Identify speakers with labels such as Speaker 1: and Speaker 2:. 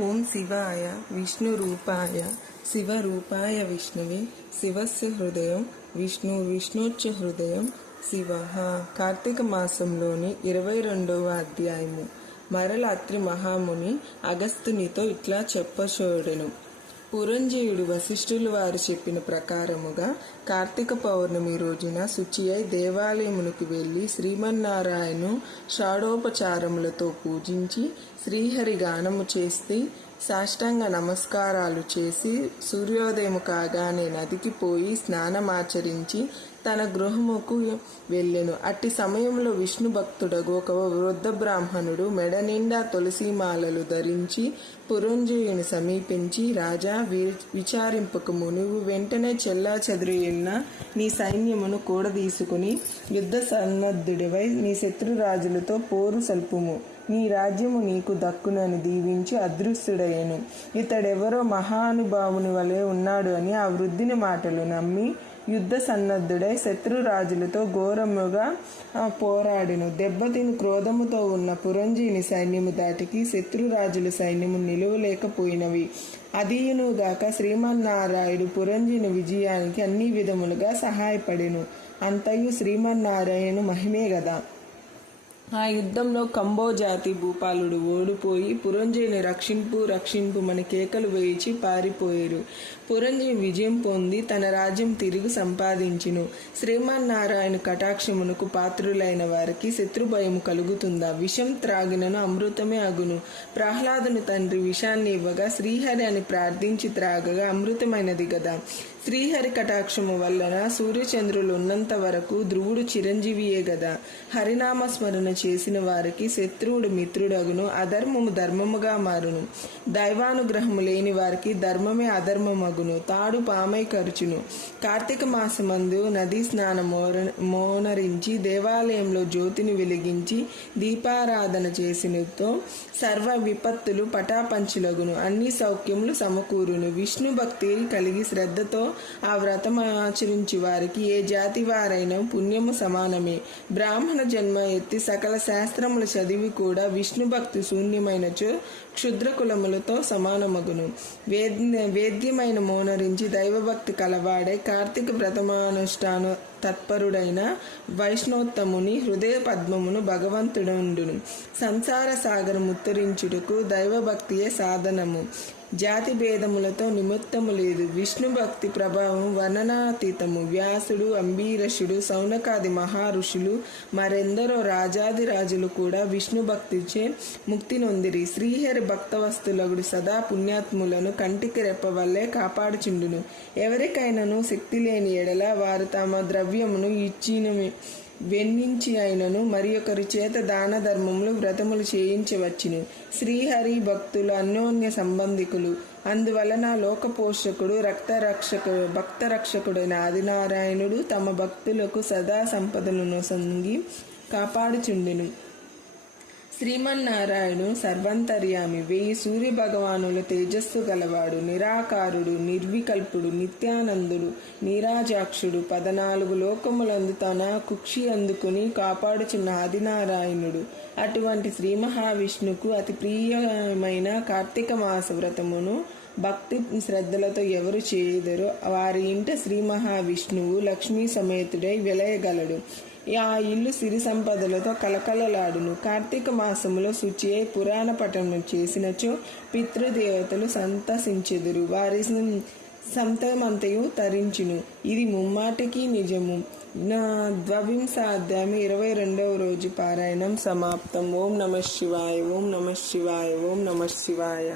Speaker 1: ఓం శివాయ విష్ణు రూపాయ శివరూపాయ విష్ణువే శివస్య హృదయం విష్ణు విష్ణోచ్చ హృదయం శివ. కార్తీక మాసంలోని ఇరవై రెండవ అధ్యాయము. మరలాత్రి మహాముని అగస్తునితో ఇట్లా చెప్పచోడెను పురంజీయుడు వశిష్ఠులు వారు చెప్పిన ప్రకారముగా కార్తీక పౌర్ణమి రోజున శుచి అయి దేవాలయమునికి వెళ్ళి శ్రీమన్నారాయణు షాడోపచారములతో పూజించి శ్రీహరి గానము చేస్తే సాష్టాంగ నమస్కారాలు చేసి సూర్యోదయము కాగానే నదికి పోయి స్నానమాచరించి తన గృహముకు వెళ్ళెను. అట్టి సమయంలో విష్ణు భక్తుడగు ఒక వృద్ధ బ్రాహ్మణుడు మెడ నిండా తులసీమాలలు ధరించి పురంజయుని సమీపించి రాజా వి- విచారింపకము నువ్వు వెంటనే చెల్లా చెదురున్న నీ సైన్యమును కూడదీసుకుని యుద్ధ సన్నద్ధుడివై నీ శత్రురాజులతో పోరు సల్పుము. నీ రాజ్యము నీకు దక్కునని దీవించి అదృశ్యుడయ్యను. ఇతడెవరో మహానుభావుని వలె ఉన్నాడు అని ఆ వృద్ధిని మాటలు నమ్మి యుద్ధ సన్నద్ధుడై శత్రురాజులతో ఘోరముగా పోరాడును. దెబ్బతిని క్రోధముతో ఉన్న పురంజీని సైన్యము దాటికి శత్రురాజుల సైన్యము నిలువలేకపోయినవి. అదీయునుగాక శ్రీమన్నారాయుడు పురంజీని విజయానికి అన్ని విధములుగా సహాయపడెను. అంతయు శ్రీమన్నారాయణ మహిమే గదా. ఆ యుద్ధంలో కంబో జాతి భూపాలుడు ఓడిపోయి పురంజీని రక్షింపు రక్షింపు మన కేకలు వేయించి పారిపోయారు. పురంజీ విజయం పొంది తన రాజ్యం తిరిగి సంపాదించును. శ్రీమన్నారాయణ కటాక్షమునకు పాత్రులైన వారికి శత్రుభయము కలుగుతుందా? విషం త్రాగినను అమృతమే అగును. ప్రహ్లాదుని తండ్రి విషాన్ని ఇవ్వగా శ్రీహరి అని ప్రార్థించి త్రాగగా అమృతమైనది కదా శ్రీహరి కటాక్షము వలన సూర్యచంద్రులు ఉన్నంత వరకు ధ్రువుడు చిరంజీవియే గదా. హరినామ స్మరణ చేసిన వారికి శత్రువుడు మిత్రుడగును అధర్మము ధర్మముగా మారును. దైవానుగ్రహము లేని వారికి ధర్మమే అధర్మమగును తాడు పామై ఖర్చును కార్తీక మాసమందు నదీ స్నానం మోర- మోనరించి దేవాలయంలో జ్యోతిని వెలిగించి దీపారాధన చేసినతో సర్వ విపత్తులు పటాపంచులగును. అన్ని సౌఖ్యములు సమకూరును. విష్ణు భక్తి కలిగి శ్రద్ధతో ఆ వ్రతం ఆచరించి వారికి ఏ జాతి వారైనా పుణ్యము సమానమే. బ్రాహ్మణ జన్మ ఎత్తి సకల శాస్త్రములు చదివి కూడా విష్ణు భక్తి శూన్యమైనచో క్షుద్ర కులములతో సమానమగును. వేద్య వేద్యమైన మోనరించి దైవభక్తి కలవాడే కార్తీక వ్రతమానుష్ఠాన తత్పరుడైన వైష్ణోత్తముని హృదయ పద్మమును భగవంతుడుండును సంసార సాగరం ఉత్తరించుటకు దైవభక్తియే సాధనము. జాతి భేదములతో నిమిత్తము లేదు విష్ణు భక్తి ప్రభావం వర్ణనాతీతము వ్యాసుడు అంబీరషుడు సౌనకాది మహారుషులు మరెందరో రాజాది రాజులు కూడా విష్ణు భక్తిచే ముక్తి నొందిరి. శ్రీహరి భక్తవస్తులగుడు సదా పుణ్యాత్ములను కంటికి రెప్పవల్లే కాపాడుచుండును. ఎవరికైనాను శక్తి లేని ఎడల వారు తమ ద్రవ్యమును ఇచ్చిన వెన్నించి అయినను మరి ఒకరి చేత దాన ధర్మములు వ్రతములు చేయించవచ్చును. శ్రీహరి భక్తులు అన్యోన్య సంబంధికులు. అందువలన లోకపోషకుడు రక్తరక్షకుడు భక్త రక్షకుడైన ఆదినారాయణుడు తమ భక్తులకు సదా సంపదలను సంగి కాపాడుచుండెను. శ్రీమన్నారాయణు సర్వంతర్యామి. వెయ్యి సూర్య భగవానుల తేజస్సు గలవాడు నిరాకారుడు నిర్వికల్పుడు నిత్యానందుడు నీరాజాక్షుడు పదనాలుగు లోకములందు తన కుక్షి అందుకుని కాపాడుచున్న ఆదినారాయణుడు. అటువంటి శ్రీ మహావిష్ణుకు అతి ప్రియమైన కార్తీక మాస వ్రతమును భక్తి శ్రద్ధలతో ఎవరు చేయదరో వారి ఇంట శ్రీ మహావిష్ణువు లక్ష్మీ సమేతుడై వెలయగలడు. ఆ ఇల్లు సిరి సంపదలతో కలకలలాడును కార్తీక మాసములో శుచి అయి పురాణ పఠనం చేసినచో పితృదేవతలు సంతసించెదురు. వారి సంతమంతయు తరించును. ఇది ముమ్మాటికి నిజము. నా ద్వవింశ ఇరవై రెండవ రోజు పారాయణం సమాప్తం. ఓం నమ శివాయ ఓం నమ శివాయ ఓం నమ శివాయ.